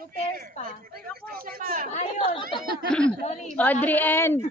2 pairs pa. Ayun. Audrey and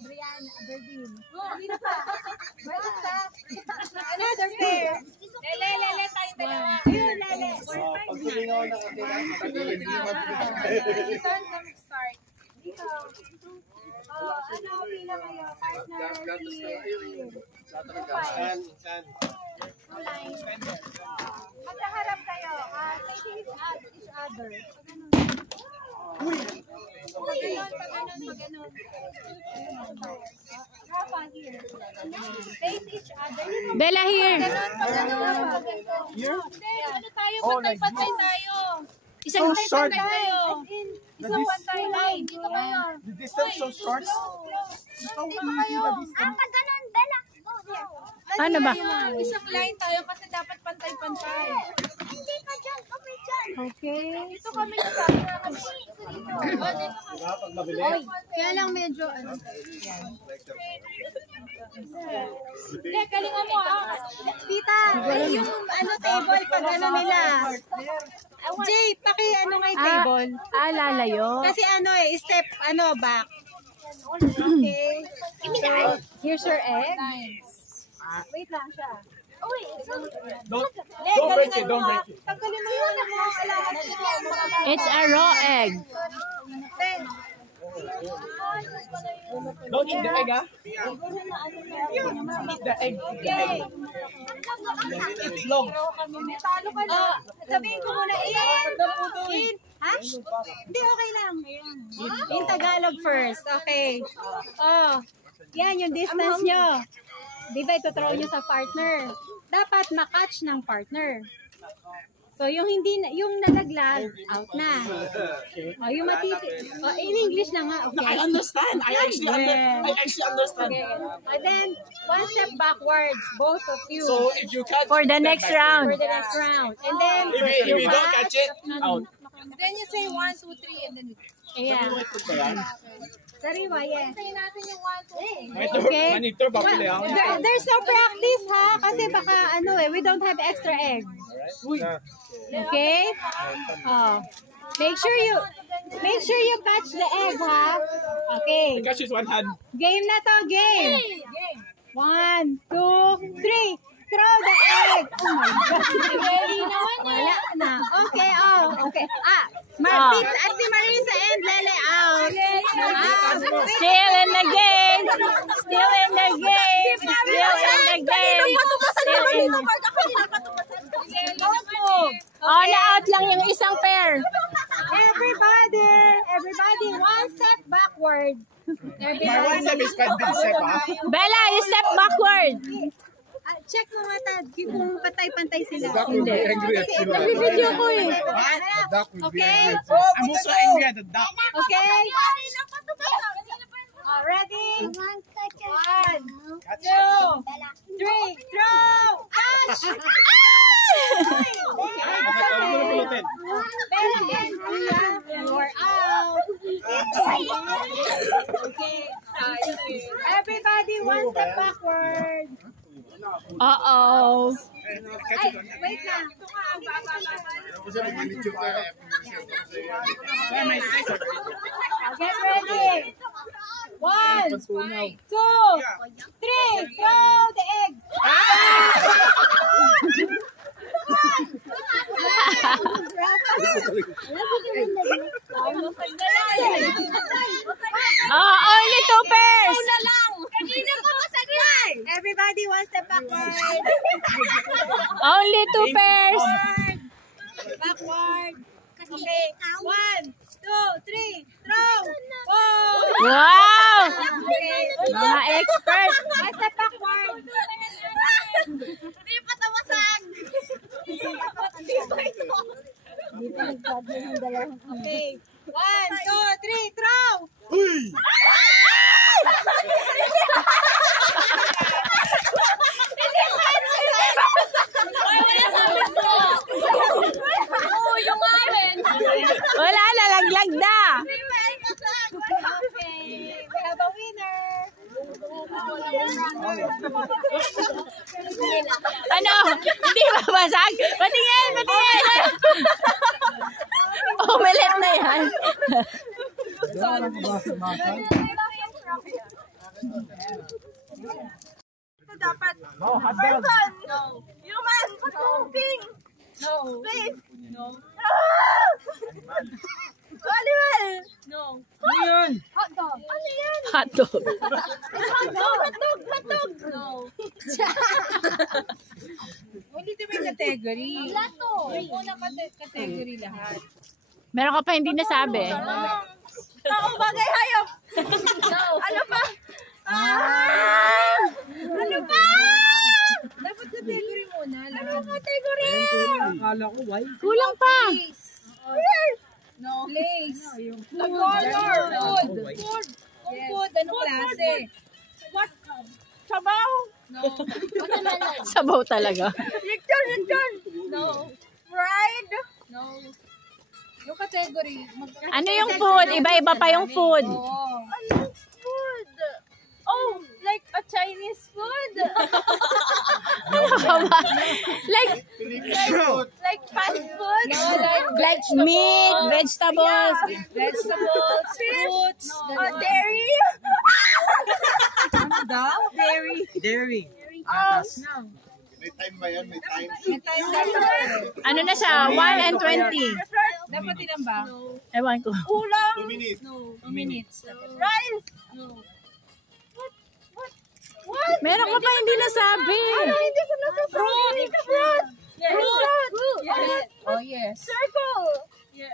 Brian, Aberdeen. Sino pa? Another pair. Lele, tayong dalawa. Ayun, Lele. Pagkulingaw na kasi. Saan kami start? Dito. Ano, pila kayo? Partner, San. magkaharap kayo. Facing each other. Pag ganun. Rafa, here. Face each other. Bella here. Ano tayo? Pantay-pantay tayo. Isang short. Isang pantay line. Dito kayo. The distance so short. Dito kayo. Pag ganun, Bella. Ano ba? Isang line tayo kasi dapat pantay-pantay. Hindi ka dyan. Kami dyan. Okay. Dito kami sabi na kami. Dito kami. Kaya lang medyo ano. Hindi, kalingan mo Tita, yung ano table pag ano nila. Jay, paki ano nga yung table. Lalayo. Kasi ano step back. Okay. Here's your egg. Wait lang siya. Don't break it. Tanggalin mo yung mga alaman mo. It's a raw egg. Don't eat the egg, ha? Eat the egg. Okay. It's long. Talo ka na. Sabihin ko muna, in. Ha? Hindi, okay lang. In Tagalog first. Okay. Yan yung distance nyo. Di ba ito throw nyo sa partner? Dapat makatch ng partner. So yung yung nalaglag, out na. Yung in English na nga. Okay. I understand. I actually understand. Okay. And then, one step backwards, both of you. So if you catch For the next round. For the next round. And then, if you don't catch it, out. then you say 1, 2, 3, and then yeah. Sariwa, yes. Say natin yung 1, 2, 3. Okay. Monitor ba pala yan? There's no practice ha, kasi baka we don't have extra egg. Okay? Make sure you catch the egg ha. Okay. Catch is one hand. Game na to, game. 1, 2, 3. Throw the egg. Oh my God. Wala na. Okay, okay. Ate Marisa and Lele out. Still in the game. Still in the game. Still in the game. Still in the game. Na-out lang yung isang pair. Everybody, one step backward. My one step is 5 step, ha? Bella, you step backward. Check mo nga, Tad, kung pantay-pantay sila. Hindi. Nag-video ko eh. Okay? I'm also angry at the duck. Okay? Ready? 1, 2, 3, throw! Catch! You're out. Okay. Everybody, one step backward. Uh-oh. Ay, wait lang. Get ready. 1, 2, 3, throw the egg. Only 2 pairs. Everybody one step backward. Only 2 pairs. Backward. Okay. 1, 2, 3, throw. Wow! Okay. Mga expert. One step backward. Hindi pa tamasag. Okay. 1, 2, 3, throw. Wala, nalaglag na. Okay. We have a winner. Ano? Hindi mabasag? Patingin, patingin. Dapat. No, hotdog. No. Human. Pink. No. Space. No. Animal. No. Ano yun? Hotdog. Ano yan? Hotdog. It's hotdog. Hotdog. No. Hindi ito may category. Lato. Yung unang category lahat. Meron ka pa hindi nasabi. Taong bagay hayop. No. Ano pa? Ano pa? Dapat category muna. Ano category? Akala ko, why? Kulang pa. No. Place. The color. Food. Food. Food. Anong klase? What? Sabaw? No. Sabaw talaga. Lechon. No. Fried? No. Yung category. Ano yung food? Iba-iba pa yung food. Anong food? Oh, like a Chinese food? Like Like fast food? No, like meat, vegetables. vegetables, fruits, dairy? Ano daw? Dairy. May time ba yan? May time? Ano na siya? 1 and 20. Dapat ilan ba? Ewan ko. Ulam? 2 minutes. 2 minutes. Rice? No. What? Meron ka pa hindi nasabi. Hindi ko nasasabi. Fruit. Fruit. Yes. Oh, yes. Circle. Yes.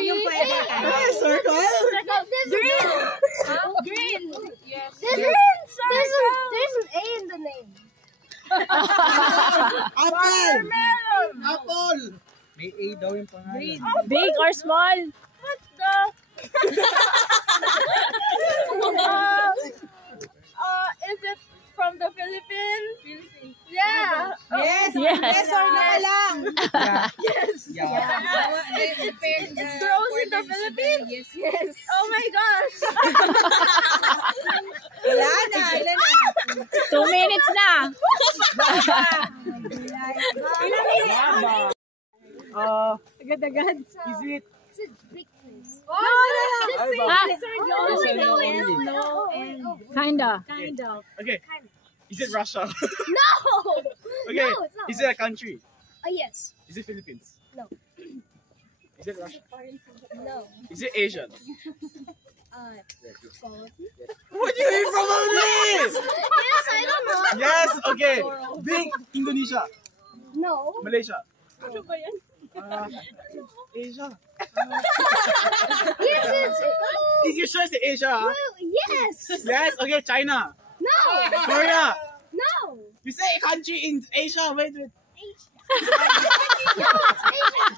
Yung pwede tayo. Circle? Green. Green. Yes. There's an A in the name. Apple! Watermelon. Apple! May A daw yung pangalan. Big or small? What the? Is it from the Philippines? Yeah. Yes. Yes or no lang? Yeah. It grows in the Philippines? Yes. Oh my gosh. Ilan na? 2 minutes na. Agad-agad. Is it? Kinda. Okay. Is it Russia? No. Okay. No, it's not. Is it a country? Yes. Is it Philippines? No. Is it Russia? No. Is it Asian? What do you mean probably? Yes, I don't know. Yes, okay. Big Indonesia. No. Malaysia. Ano ba yan? Asia. Yes, it's Is you sure it's Asia? Huh? yes. Yes, okay, China. No. Korea. No. You say a country in Asia. Wait. No, it's Asian.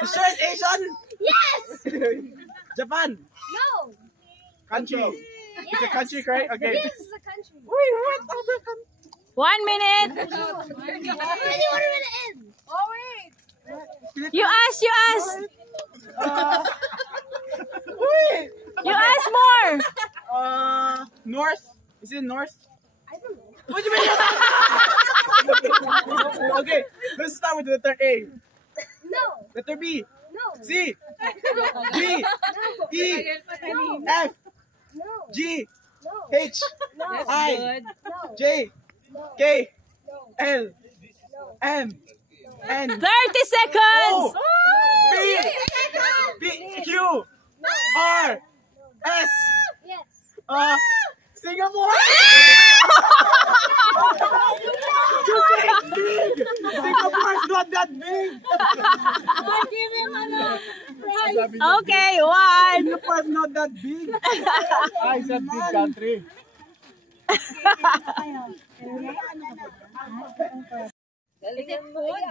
You sure it's Asian? Yes. Japan. No. Country. It's a country, right? Okay. Yes, it's a country. Wait, what other country? 1 minute. Already ordered it in. Oh wait. You ask. Wait. You ask more. North. Is it North? I don't know. What do you mean? Okay, let's start with the letter A. No. Letter B. No. C. D. E. No. F. No. G. No. H. No. I. No. J. No. K. No. L. No. M. N. 30 seconds. O. P. Q. R. S. Yes. Singapore. You say it's big. Singapore is not that big. Give him a prize. Okay, 1. Singapore is not that big. It's a big country. Is it food?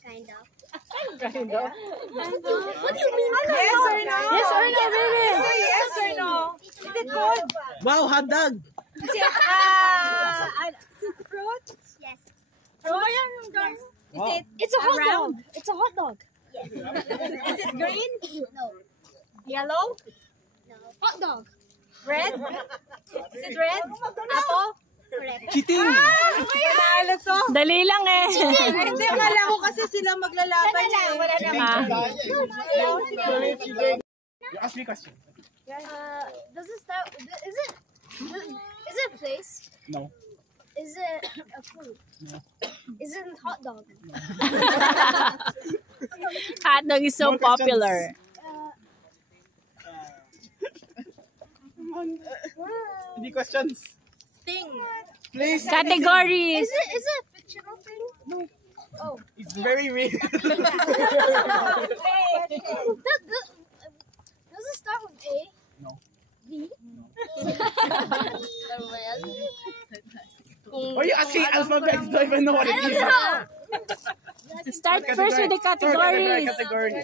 Kind of. What do you mean? Yes or no? Yes or no, baby? Say yes or no. Is it food? Wow, hot dog. Is it fruit? Yes. Fruit? Guys. Wow. It's a hot dog. It's a hot dog. Yes. Is it green? No. Yellow? No. Hot dog. Red? Is it red? Apple? Correct. Cheating. Ano to? Dali lang eh. Hindi, akala ko kasi sila maglalaban eh. Wala You ask me a question. Does it start? Is it a place? No. Is it a food? No. Is it a hot dog? Hot dog is so More questions. popular. Any questions? Thing. Please. Categories. Is it a fictional thing? No. Oh. It's very real. Does it start with A? No. V? Why are you asking alphabets? Don't even know what it is. Start first with the categories. Category.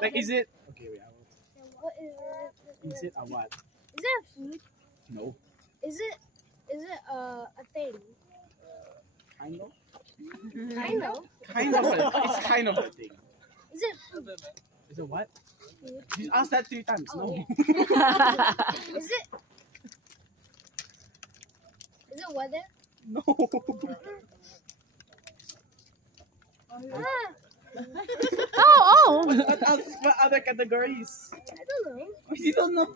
Like, is it? Okay, wait. What is it? Is it a what? Is it a food? No. Is it a thing? Kind of. I know. Kind of. It's kind of a thing. Is it food? Is it what? You asked that 3 times. No. Is it weather? No. Oh. What else? What other categories? I don't know. You don't know.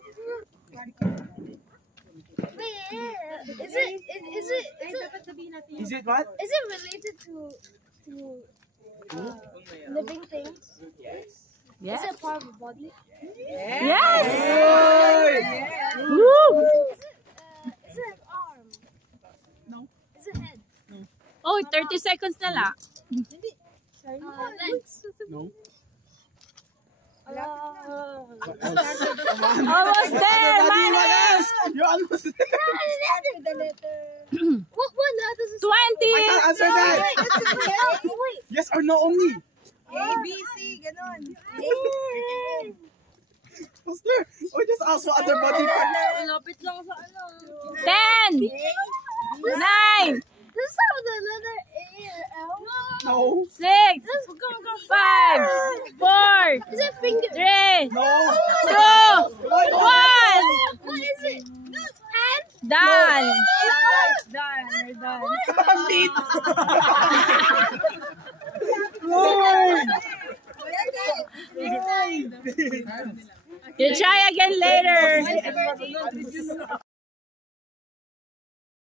Wait, Is it what? is it related to living things? Yes. Yes. Is it part of the body? Yes. Hey! Woo. Is it an arm? No. Is it head? Oh, 30 seconds na lang. Legs? No. Almost there, Manny. You're almost there. What letter does it 20. I can't answer that. Wait. Yes or no only. A, B, C, ganon. Faster. Oh, just ask for other body parts. 10. 9. Does it start with the letter A or L? No. 6. 5. 4. Is it finger? 3. No. 2. 1. What is it? Hand? Done. We're done. Lead. You try again later.